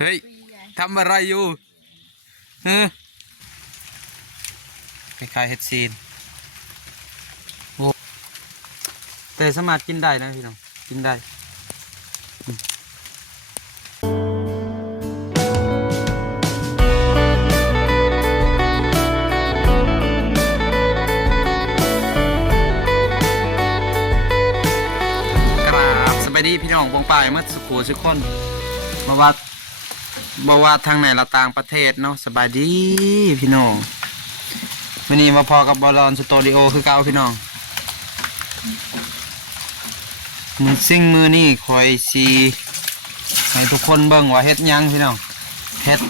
เฮ้ยทำอะไรอยู่เฮ้ยคล้ายๆเห็ดซีนโอ้แต่สามารถกินได้นะพี่น้องกินได้สบายดีพี่น้องวงป่ายเมื่อสุโขสุขคนมาว่าทางไหนเราต่างประเทศเนาะสบายดีพี่น้องวันนี้มาพอกับบอลลอนสตูดิโอคือเก่าพี่น้องซิ่งมือนี่คอยซีให้ทุกคนเบิ่งว่าเฮ็ดยังพี่น้องเฮ็ด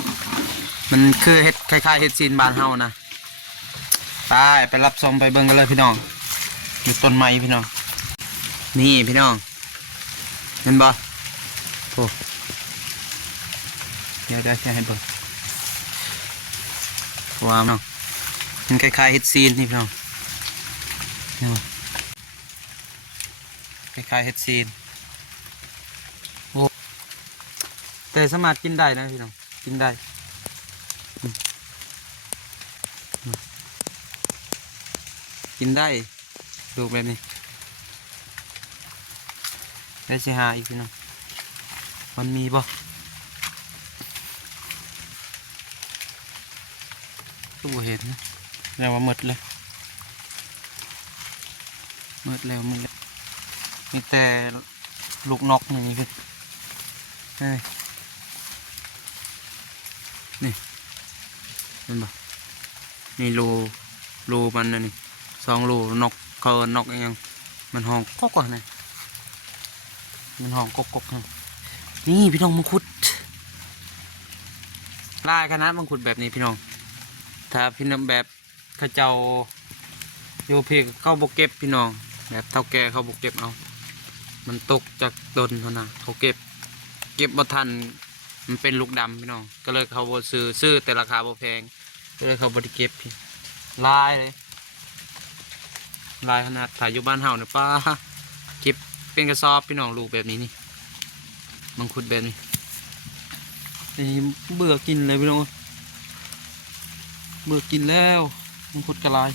มันคือเฮ็ดคล้ายๆเฮ็ดซีนบ้านเฮานะไปรับชมไปเบิ่งกันเลยพี่น้องอยู่ต้นไม้พี่น้องนี่พี่น้องเห็นบ่โอ้เดี๋ยวแค่ให้เบิ่งว้าวเนาะมันคล้ายๆเฮ็ดซีนนี่พี่น้องนี่คล้ายๆเฮ็ดซีนโอ้แต่สามารถกินได้นะพี่น้องกินได้กินได้ดูแบบนี้ได้สิหาอีกพี่น้องมันมีบ่ก็บ่เห็นนะแล้วว่าหมดเลยหมดแล้วมีแต่ลูกนกนี่คือนี่เห็นบ่นี่รูมันนะนี่2 รูนกเขานกยังมันห้องก๊กนะมันห้องก๊กนะนี่พี่น้องมังคุดลายคณะมังคุดแบบนี้พี่น้องถ้าพี่น้องแบบข้าเจ้าโยพีเข้าบกเก็บพี่น้องแบบเท่าแก่เขาบกเก็บเอามันตกจากต้นเท่านั้นเขาเก็บบ่ทันมันเป็นลูกดำพี่น้องก็เลยเขาบ่ซื้อแต่ราคาบ่แพงก็เลยเขาบ่ได้เก็บพี่ลายเลยลายขนาดถ่ายอยู่บ้านเฮาเนี่ยป้าเก็บเป็นกระสอบพี่น้องลูกแบบนี้นี่มังคุดแบบนี้เบื่อกินเลยพี่น้องเบื่อกินแล้วมังคุดกระลาย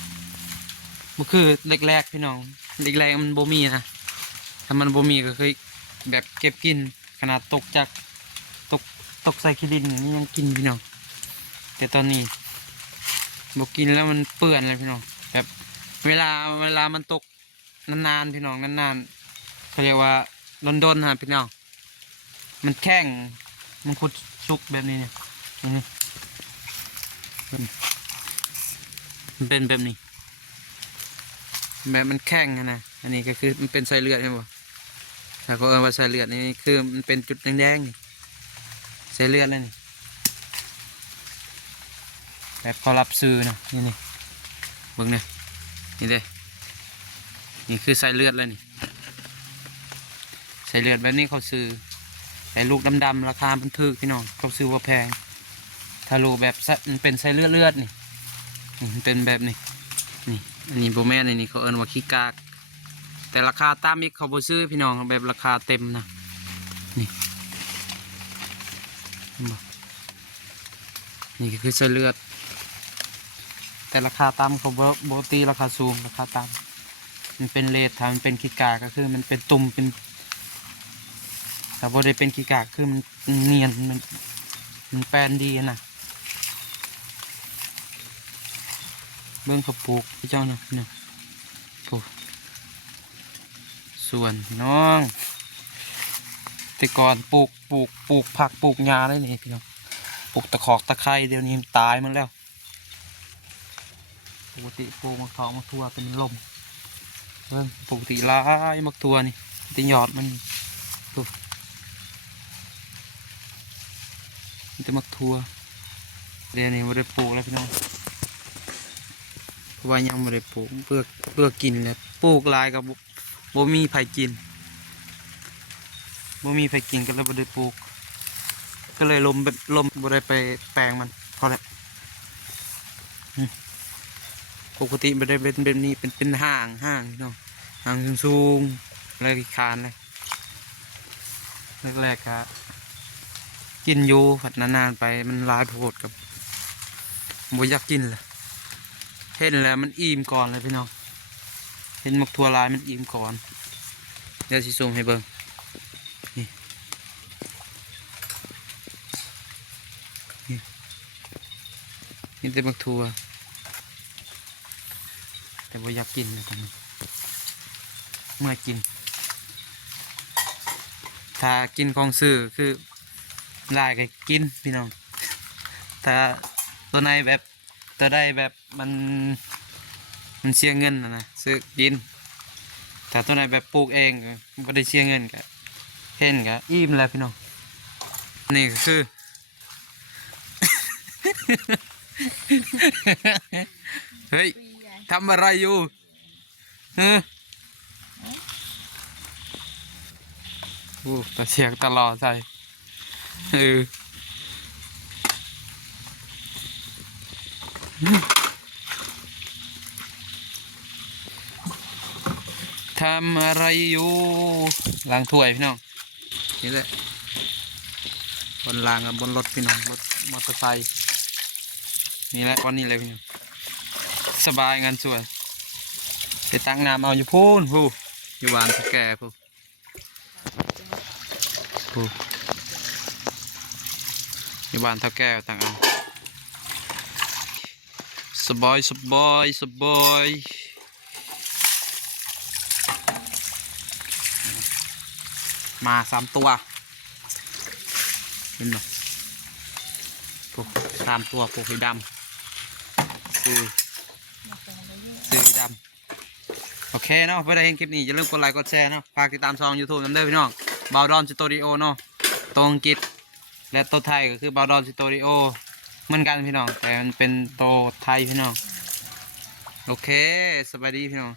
มันคือแรกๆพี่น้องแรกๆมันบ่มีนะถ้ามันบ่มีก็คือแบบเก็บกินขนาดตกใส่ขี้ดินนี่ยังกินพี่น้องแต่ตอนนี้บ่กินแล้วมันเปื่อนเลยพี่น้องแบบเวลามันตกนานๆพี่น้องนานๆเขาเรียกว่าโดนๆฮะพี่น้องมันแข็งมันคุดสุกแบบนี้เนี่ยมันเป็นแบบนี้แบบมันแข็งนะอันนี้ก็คือมันเป็นสายเลือดใช่ไหมถ้าเขาว่าสายเลือดนี่คือมันเป็นจุดแดงๆนี่สายเลือดเลยนี่แบบเขารับซื้อนะนี่เบิ่งเนี่ยนี่เด้นี่คือสายเลือดเลยนี่สายเลือดแบบนี้เขาซื้อไอ้ลูกดำๆราคามันถูกพี่น้องเขาซื้อว่าแพงถ้าลูกแบบมันเป็นสายเลือดนี่มันเป็นแบบนี้นี่อันนี้โบแม่นนี่เขาเอิ้นว่าขี้กากแต่ราคาตามอีกเขาบ่ซื้อพี่น้องแบบราคาเต็มนะนี่คือสายเลือดแต่ราคาตามเขาบ่ตีราคาสูงราคาตามมันเป็นเลทถ้ามันเป็นขี้กากก็คือมันเป็นตุ่มเป็นแต่บ่ได้เป็นขี้กากคือมันเนียนมันแปลนดีนะเบื้องเขาปลูกพี่เจ้านะเนี่ยปลูกส่วนน้องแต่ก่อนปลูกผักปลูกหญ้าได้นี่พี่น้องปลูกตะขอกตะไคร้เดี๋ยวนี้ตายมันแล้วปกติปลูกมะเขามะทั่วเป็นลมปกติร้ายมะทั่วนี่แต่ยอดมันปลูกมันจะมะทั่วเดี๋ยวนี้ไม่ได้ปลูกแล้วพี่น้องว่ายังไม่ได้ปลูกเพื่อกินเลยปลูกลายกับบ่มีไผกินก็เลยบ่ได้ปลูกก็เลยลมบ่ได้ไปแปลงมันพอแล้วปกติไม่ได้เป็นแบบนี้เป็นห่างเนาะห่างสูงอะไรคานเลยแรกๆครับ กินอยู่ผัดนานๆไปมันหลายโพดกับบ่อยากกินเลยเห็นแล้วมันอิ่มก่อนเลยพี่น้องเห็นหมกทั่วลายมันอิ่มก่อนเดี๋ยวสิส่งให้เบิ่งนี่นี่แต่หมกทั่วแต่บ่อยากกินเลยตอนนี้เมื่อกินถ้ากินของซื้อคือลายก็กินพี่น้องถ้าตัวไหนแบบตัวได้แบบมันเสียเงินนะซื้อกินแต่ตัวไหนแบบปลูกเองก็ไม่ได้เสียเงินก็เห็นก็อิ่มแล้วพี่น้องนี่ก็คือ เฮ้ยทำอะไรอยู่เฮ้โอ้แต่เสียงตลอดใส่ทำอะไรอยู่ล้างถ้วยพี่น้องนี่แหละบนรางกับบนรถพี่น้องรถมอเตอร์ไซค์นี่แหละวันนี้เลยพี่น้องสบายงานสวยไปตั้งน้ำเอาอยู่พูนผู้อยู่บ้านสแก่ผู้อยู่บ้านเท่าแก่ตั้งเอาสบายสบายสบายมา3 ตัวเห็นไหมพวก3 ตัวพวกสีดำสีดำโอเคเนาะเพื่อได้เห็นคลิปนี้อย่าลืมกดไลค์กดแชร์เนาะฝากติดตามช่อง YouTube กันด้วยพี่น้องบาวดอนสตูดิโอเนาะตัวอังกฤษและตัวไทยก็คือบาวดอนสตูดิโอเหมือนกันพี่น้องแต่มันเป็นตัวไทยพี่น้องโอเคสบายดีพี่น้อง